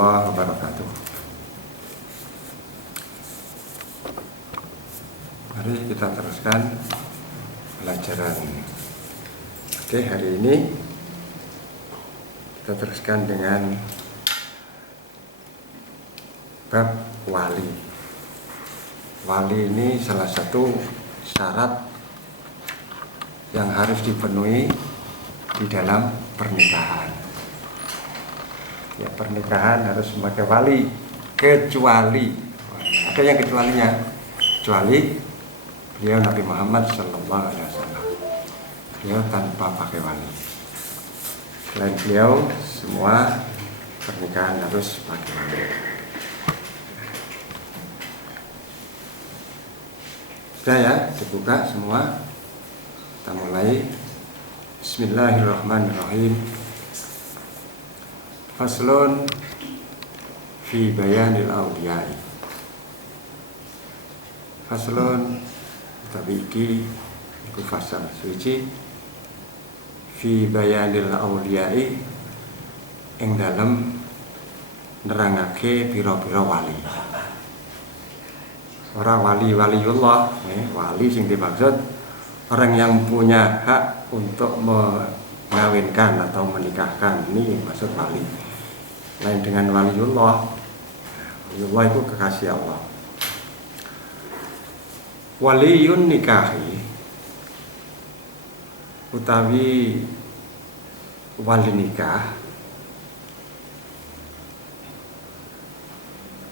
warahmatullahi wabarakatuh. Mari kita teruskan pelajaran. Oke, hari ini kita teruskan dengan bab wali. Wali ini salah satu syarat yang harus dipenuhi di dalam pernikahan. Ya, pernikahan harus memakai wali, kecuali ada yang kecualinya, kecuali beliau Nabi Muhammad SAW. Beliau tanpa pakai wali. Selain beliau, semua pernikahan harus pakai wali. Sudah ya, dibuka semua. Kita mulai. Bismillahirrahmanirrahim. Faslun fi bayanil awliya'i. Faslun tapi iki iku fasal suci fi bayanil awliya'i ing dalem nerangake pira-pira wali. Ora wali-waliullah, wali sing dimaksud orang yang punya hak untuk mengawinkan atau menikahkan, ini maksud wali. Lain dengan waliullah. Waliullah itu kekasih Allah. Waliyun nikahi utawi wali nikah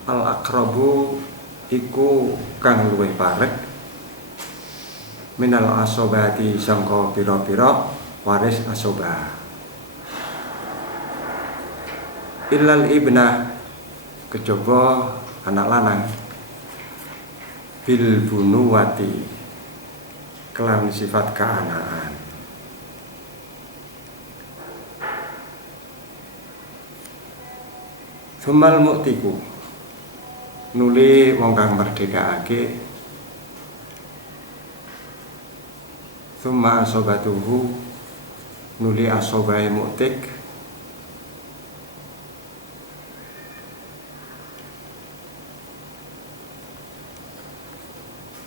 al-aqrabu iku kang luwih parek minal asobati sangka pira-pira waris asobah. Illal ibnah kejaba anak lanang bil bunuwati kelawan sifat keanaan. Sumal muktiku nuli wong kang merdekaake, summa asobatuhu nuli asobai muktik,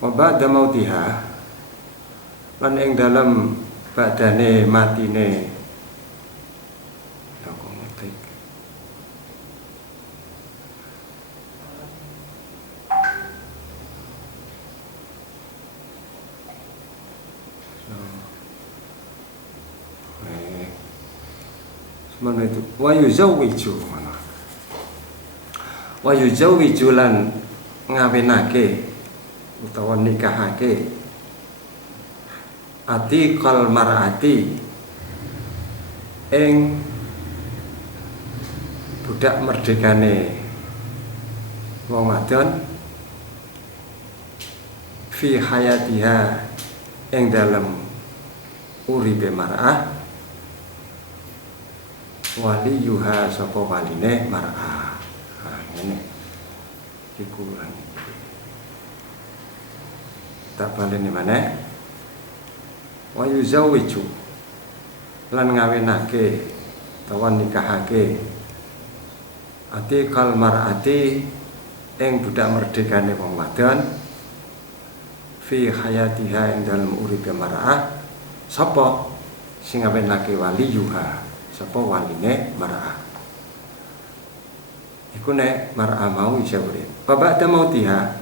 wa ba'da mautiha lan ing dalem badane matine muktik. Semono itu wa yuzawwiju lan ngawinake utawa nikahake atiqal mar'ati ing budak merdekane wong wadon fi hayatiha ing dalem uripe mar'ah waliyuha sapa waline mar'ah. Nah, ngene iku tak baleni maneh. Wa yuzawwiju lan ngawinake utawa nikahake atiqal mar'ati ing budak merdekane wong wadon fi hayatiha ing dalem uripe mar'ah sapa sing ngawinake waliyuha sapa waline mar'ah. Iku nek mar'ah mau isih urip. Ba'da mautiha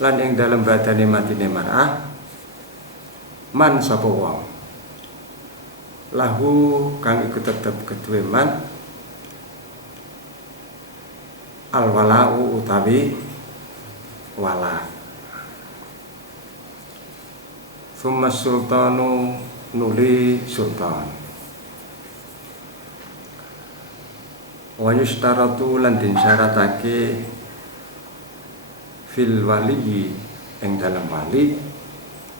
lan ing dalem badane matine mar'ah man sapa wong lahu kang iku tetep keduwe man al wala'u utawi wala. Summa sultanu nuli sultan. Wa yustaratu lan dinsyaratake fil waliyi ing dalam wali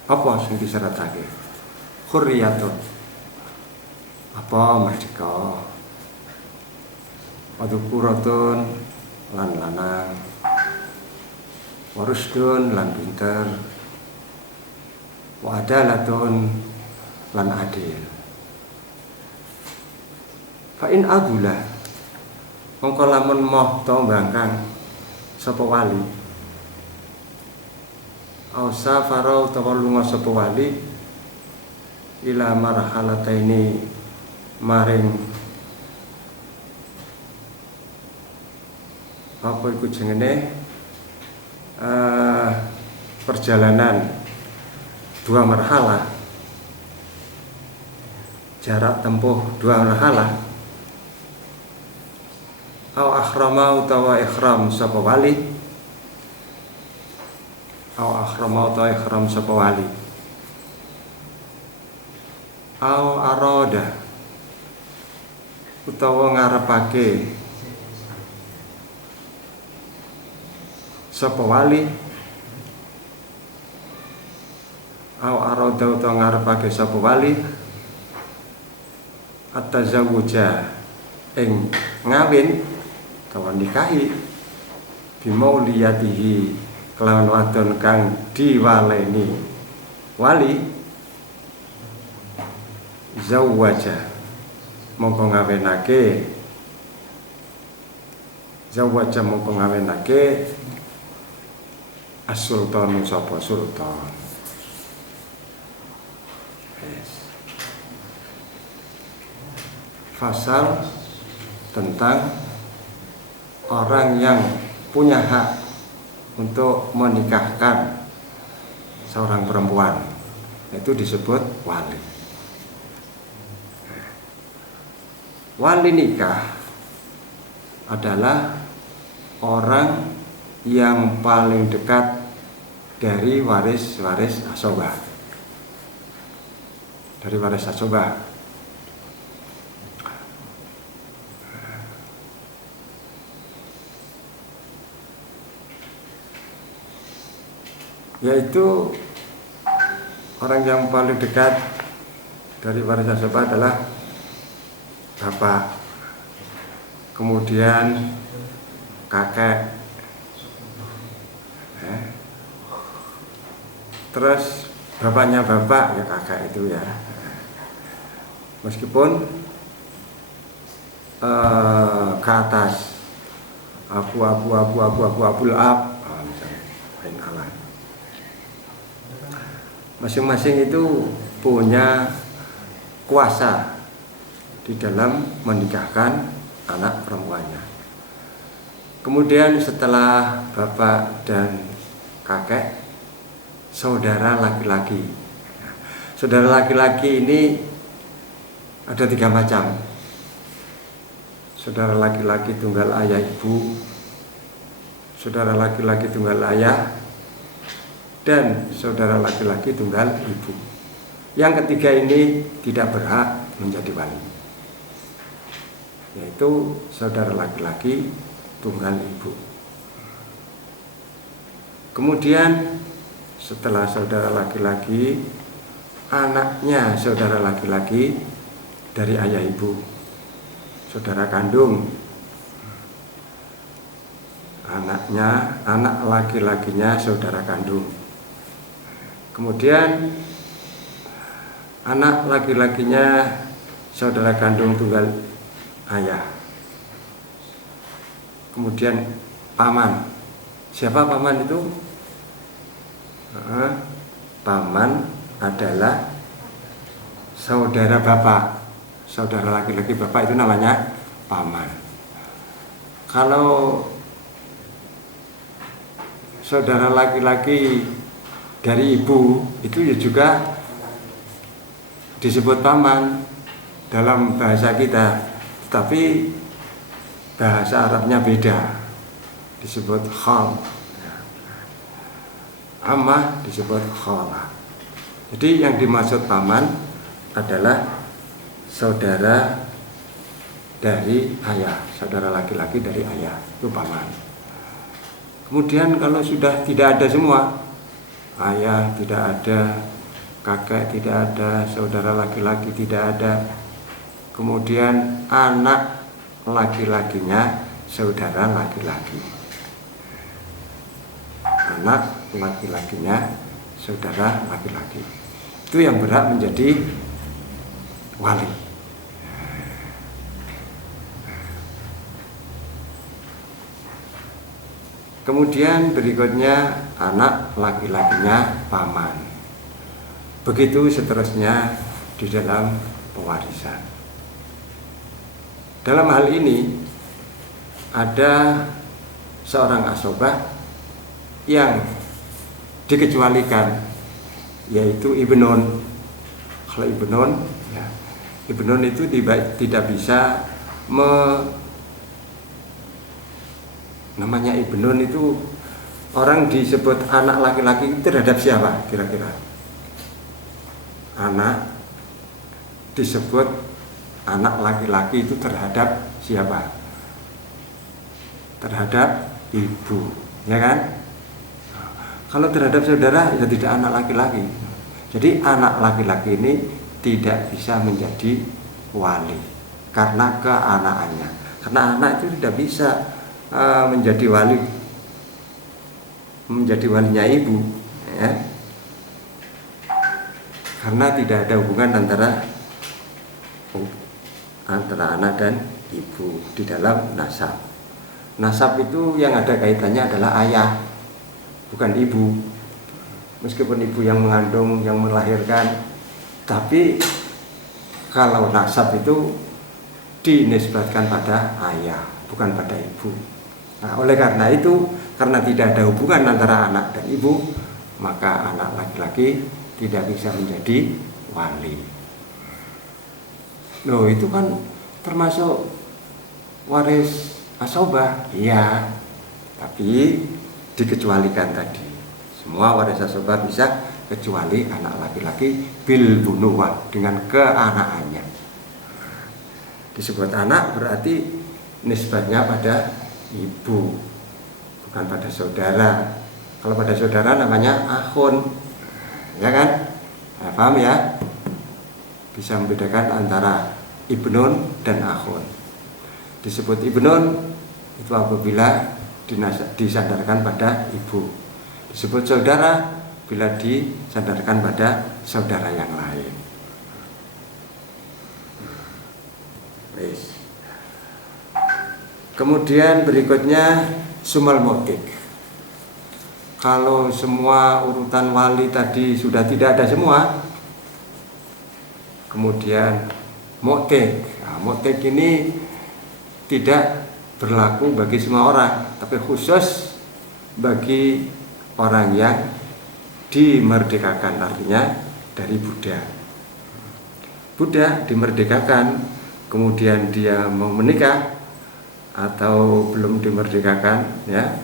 apa sing disyaratake? Hurriyatun apa merdeka, wadukuratun lan lanang, warusdun lan pinter, wadalatun lan adil. Fa in adulah mongko lamun moh to mbangkang sapa wali au safara utawa lunga sapa wali ila marhalataini maring apa iku jenenge perjalanan dua marhalah, jarak tempuh dua marhalah. Au akhrama utawa ikhram sapa wali, au akhrama utawa ikhram sapa wali, au aroda utawa ngarepake sapa wali, au aroda utawa ngarepake sapa wali at-tazawuja ing ngawin utawa nikahi bimauliyatihi kelawan wadon kang diwaleni wali zawwaja mongko ngawinake as-sultanu sapa sultan. Fasal tentang orang yang punya hak untuk menikahkan seorang perempuan, itu disebut wali. Wali nikah adalah orang yang paling dekat dari waris asobah. Yaitu orang yang paling dekat dari waris asobah adalah bapak, kemudian kakek, terus bapaknya bapak ya kakak itu ya, meskipun ke atas abul ab misalnya, masing-masing itu punya kuasa di dalam menikahkan anak perempuannya. Kemudian setelah bapak dan kakek, saudara laki-laki. Saudara laki-laki ini ada 3 macam. Saudara laki-laki tunggal ayah ibu, saudara laki-laki tunggal ayah, dan saudara laki-laki tunggal ibu. Yang ketiga ini tidak berhak menjadi wali, yaitu saudara laki-laki tunggal ibu. Kemudian setelah saudara laki-laki, anaknya saudara laki-laki dari ayah ibu, saudara kandung, anak laki-lakinya saudara kandung. Kemudian anak laki-lakinya saudara kandung tunggal ayah. Kemudian paman. Siapa paman itu? Paman adalah saudara bapak, saudara laki-laki bapak itu namanya paman. Kalau saudara laki-laki dari ibu itu juga disebut paman dalam bahasa kita, tapi bahasa Arabnya beda, disebut khal. Ammah disebut khala. Jadi yang dimaksud paman adalah saudara dari ayah, saudara laki-laki dari ayah, itu paman. Kemudian kalau sudah tidak ada semua, ayah tidak ada, kakek tidak ada, saudara laki-laki tidak ada, kemudian anak laki-lakinya saudara laki-laki, anak laki-lakinya saudara laki-laki, itu yang berhak menjadi wali. Kemudian berikutnya anak laki-lakinya paman. Begitu seterusnya di dalam pewarisan. Dalam hal ini ada seorang asobah yang dikecualikan, yaitu ibnun. Kalau ibnun, ya, ibnun itu tidak bisa namanya ibnun itu orang disebut anak laki-laki terhadap siapa kira-kira? Anak disebut anak laki-laki itu terhadap siapa? Terhadap ibu, ya kan? Kalau terhadap saudara ya tidak anak laki-laki. Jadi anak laki-laki ini tidak bisa menjadi wali karena keanakannya. Karena anak itu tidak bisa menjadi walinya ibu, ya. Karena tidak ada hubungan antara anak dan ibu di dalam nasab. Nasab itu yang ada kaitannya adalah ayah, bukan ibu. Meskipun ibu yang mengandung, yang melahirkan, tapi kalau nasab itu dinisbatkan pada ayah, bukan pada ibu. Nah, oleh karena itu, karena tidak ada hubungan antara anak dan ibu, maka anak laki-laki tidak bisa menjadi wali. Loh, itu kan termasuk waris asobah, iya, tapi dikecualikan tadi. Semua waris asobah bisa kecuali anak laki-laki bil bunuwah, dengan keanakannya. Disebut anak berarti nisbatnya pada ibu, bukan pada saudara. Kalau pada saudara namanya akhun, ya kan? Nah, paham ya? Bisa membedakan antara ibnun dan akhun. Disebut ibnun itu apabila disandarkan pada ibu. Disebut saudara bila disandarkan pada saudara yang lain. Kemudian berikutnya sumal motik. Kalau semua urutan wali tadi sudah tidak ada semua, kemudian motik. Nah, motik ini tidak berlaku bagi semua orang, tapi khusus bagi orang yang dimerdekakan, artinya dari Buddha. Buddha dimerdekakan, kemudian dia mau menikah atau belum dimerdekakan, ya,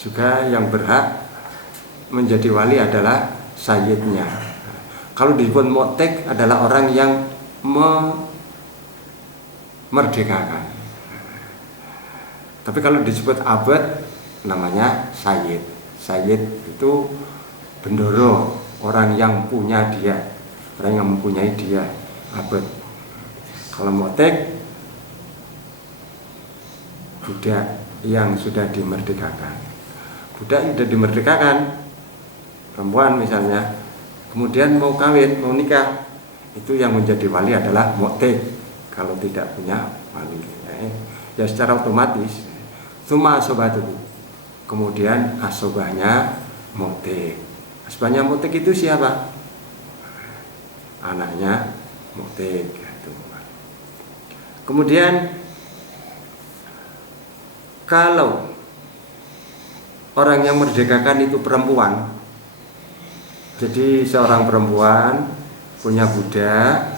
juga yang berhak menjadi wali adalah sayyidnya. Kalau disebut motek adalah orang yang memerdekakan. Tapi kalau disebut abad namanya sayyid. Sayyid itu bendoro, orang yang punya dia, orang yang mempunyai dia, abad. Kalau motek budak yang sudah dimerdekakan. Budak yang sudah dimerdekakan, perempuan misalnya, kemudian mau kawin, mau nikah, itu yang menjadi wali adalah motek. Kalau tidak punya wali, ya secara otomatis cuma asobatu. Kemudian asobahnya motek. Asobahnya motek itu siapa? Anaknya motek. Kemudian kalau orang yang merdekakan itu perempuan, jadi seorang perempuan punya budak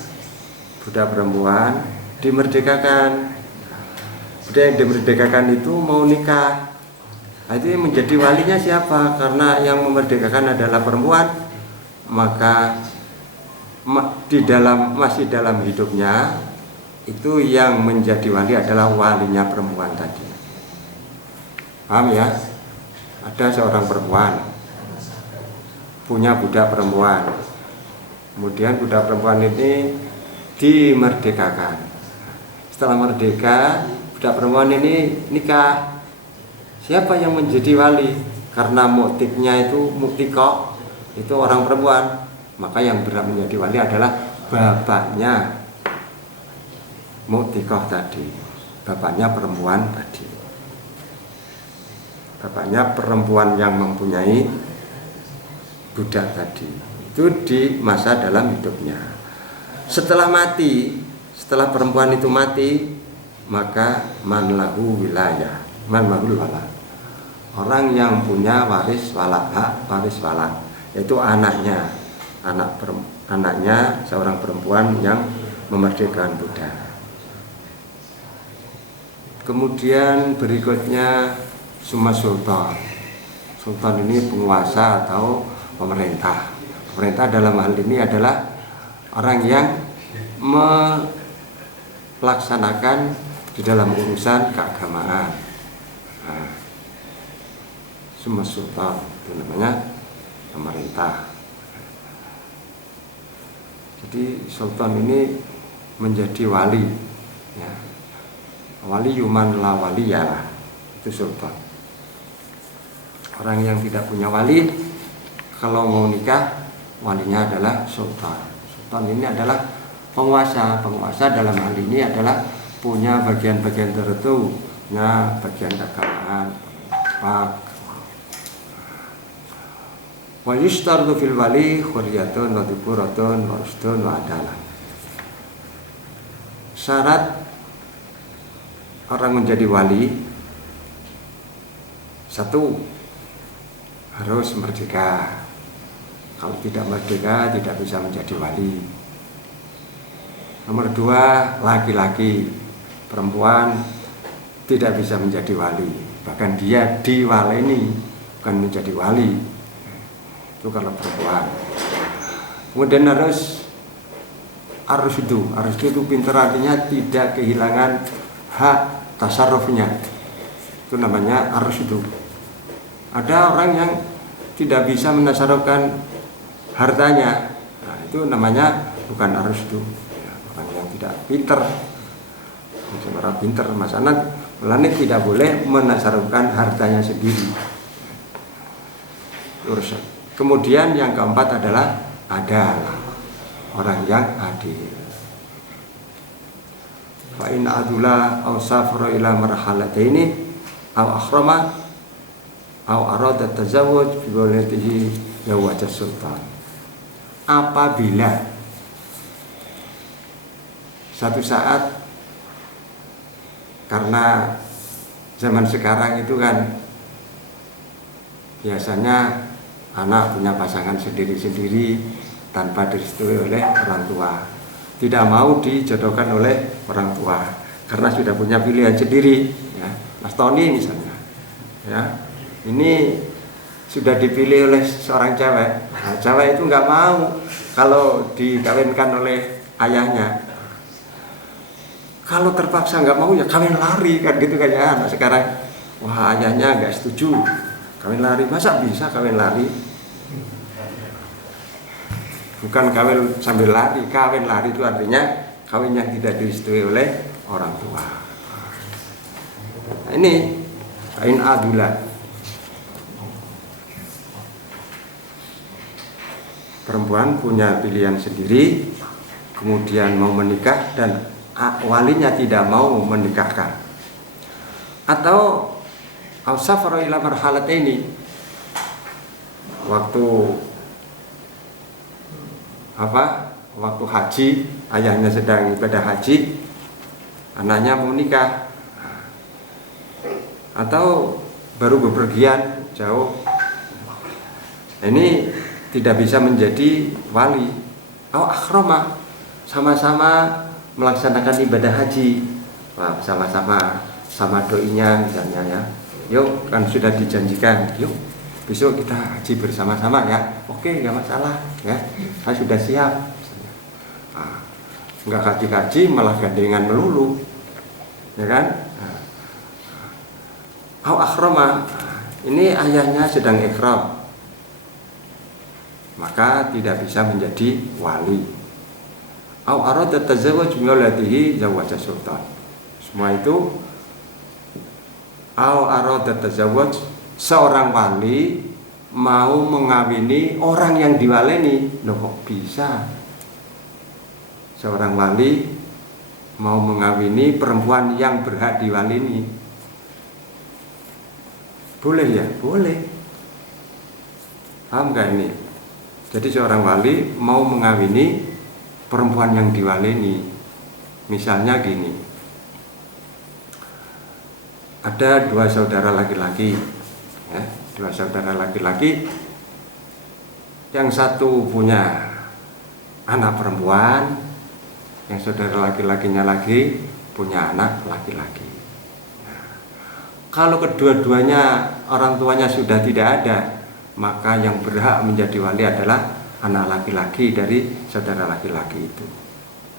perempuan dimerdekakan. Budak yang dimerdekakan itu mau nikah. Nah, itu menjadi walinya siapa? Karena yang memerdekakan adalah perempuan, maka masih dalam hidupnya itu yang menjadi wali adalah walinya perempuan tadi. Paham ya? Ada seorang perempuan punya budak perempuan, kemudian budak perempuan ini dimerdekakan. Setelah merdeka, budak perempuan ini nikah. Siapa yang menjadi wali? Karena motifnya itu muktikoh, itu orang perempuan, maka yang berhak menjadi wali adalah bapaknya muktikoh tadi, bapaknya perempuan tadi. bapaknya perempuan yang mempunyai budak tadi. Itu di masa dalam hidupnya. Setelah mati, setelah perempuan itu mati, maka man lahu wilayah, man lahul wala. Orang yang punya waris wala, hak waris wala, yaitu anaknya, anaknya seorang perempuan yang memerdekakan budak. Kemudian berikutnya summa sultan. Sultan ini penguasa atau pemerintah. Pemerintah dalam hal ini adalah orang yang melaksanakan di dalam urusan keagamaan. Nah, summa sultan itu namanya pemerintah. Jadi sultan ini menjadi wali, ya. Wali yuman la waliyalah, itu sultan. Orang yang tidak punya wali, kalau mau nikah, walinya adalah sultan. Sultan ini adalah penguasa. Penguasa dalam hal ini adalah punya bagian-bagian tertentu, punya bagian keagamaan, wa yushtaratu fil wali khuriyatun wa dhukuratun wa rusdun wa adalah. Syarat orang menjadi wali, satu, harus merdeka. Kalau tidak merdeka tidak bisa menjadi wali. Nomor dua, laki-laki, perempuan tidak bisa menjadi wali. Bahkan dia diwaleni, bukan menjadi wali. Itu kalau perempuan. Kemudian harus itu pintar, artinya tidak kehilangan hak tasarrufnya. Itu namanya arsydu. Ada orang yang tidak bisa menasarufkan hartanya, nah, itu namanya bukan arsydu, ya, orang yang tidak pintar. Orang pintar masalah planet tidak boleh menasarufkan hartanya sendiri. Urusan. Kemudian yang keempat adalah adalah orang yang adil. Fa in adula aw safara ila marhalataini aw akhrama aw arada tazawwuj bi walatihi zawwaja sultan. Apabila satu saat, karena zaman sekarang itu kan biasanya anak punya pasangan sendiri-sendiri tanpa direstui oleh orang tua, tidak mau dijodohkan oleh orang tua karena sudah punya pilihan sendiri, ya. Mas Tony misalnya, ya, ini sudah dipilih oleh seorang cewek. Nah, cewek itu nggak mau kalau dikawinkan oleh ayahnya. Kalau terpaksa nggak mau ya kawin lari, kan gitu kan ya anak sekarang. Wah, ayahnya nggak setuju, kawin lari. Masa bisa kawin lari? Bukan kawin sambil lari. Kawin lari itu artinya kawin yang tidak direstui oleh orang tua. Nah, ini kain adulat. Perempuan punya pilihan sendiri, kemudian mau menikah dan walinya tidak mau menikahkan. Atau al-safaru ila marhalataini, waktu haji, ayahnya sedang ibadah haji, anaknya mau nikah, atau baru bepergian jauh, ini tidak bisa menjadi wali. Atau akhrama, sama-sama melaksanakan ibadah haji. Wah, sama doinya misalnya, ya. Yuk, kan sudah dijanjikan, yuk besok kita haji bersama-sama, ya. Oke, nggak masalah, ya. Saya sudah siap. Nah, nggak haji malah gandengan melulu, ya kan? Au akhrama, ini ayahnya sedang ikhram, maka tidak bisa menjadi wali. Au arada tazawwuj bi waladihi zawwaja sultan. Semua itu au arada tazawwuj, seorang wali mau mengawini orang yang diwaleni. Loh, kok bisa? Seorang wali mau mengawini perempuan yang berhak diwalini. Boleh ya? Boleh. Paham gak ini? Jadi seorang wali mau mengawini perempuan yang diwalini. Misalnya gini, ada dua saudara laki-laki, ya, dua saudara laki-laki. Yang satu punya anak perempuan, yang saudara laki-lakinya lagi punya anak laki-laki. Nah, kalau kedua-duanya orang tuanya sudah tidak ada, maka yang berhak menjadi wali adalah anak laki-laki dari saudara laki-laki itu.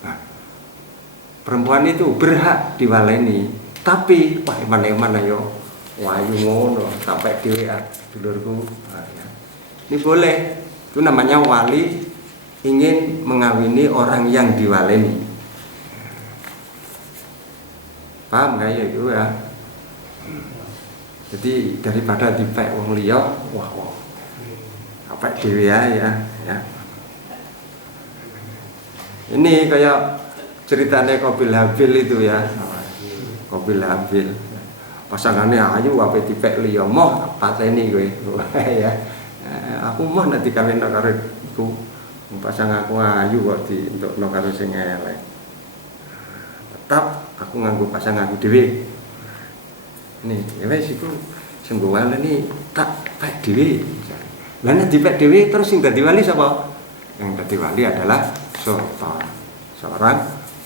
Nah, perempuan itu berhak diwaleni, tapi wah mana yo wayu ngono sampai dhewe dulurku. Nah, ya. Ini boleh. Itu namanya wali ingin mengawini orang yang diwaleni. Paham gak ya itu ya? Jadi daripada dipek wong liya, wah apa dhewe ya. Ini kayak ceritanya Qabil Habil itu ya. Qabil Habil. Pasangannya ayu ape dipek liya moh pateni kowe. Ya. Aku moh nanti kawin karo iku. Pasang aku ayu kok dientukno karo sing elek. Tetap aku nganggo pasang aku dhewe. Nih, ya wis iku sing ini tak pek dhewe. Lah nek dipek dhewe terus sing dadi wali sapa? Yang dadi wali adalah sultan, seorang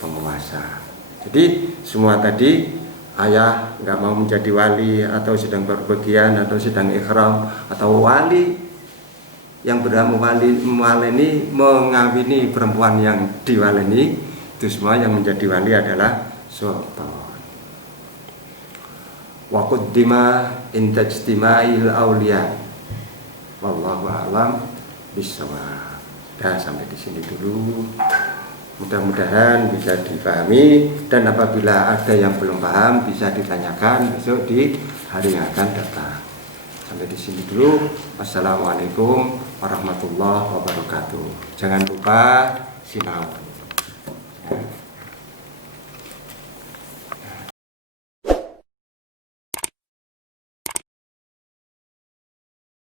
penguasa. Jadi semua tadi ayah nggak mau menjadi wali atau sedang berpergian atau sedang ikhram atau wali yang berhak mewaleni mengawini perempuan yang diwaleni, itu semua yang menjadi wali adalah sultan. Wa qaddima in tajtima'il auliya. Wallahu a'lam bishawab. Nah, sampai di sini dulu. Mudah-mudahan bisa dipahami, dan apabila ada yang belum paham bisa ditanyakan besok di hari yang akan datang. Sampai di sini dulu. Wassalamualaikum warahmatullahi wabarakatuh. Jangan lupa sinau. Ya.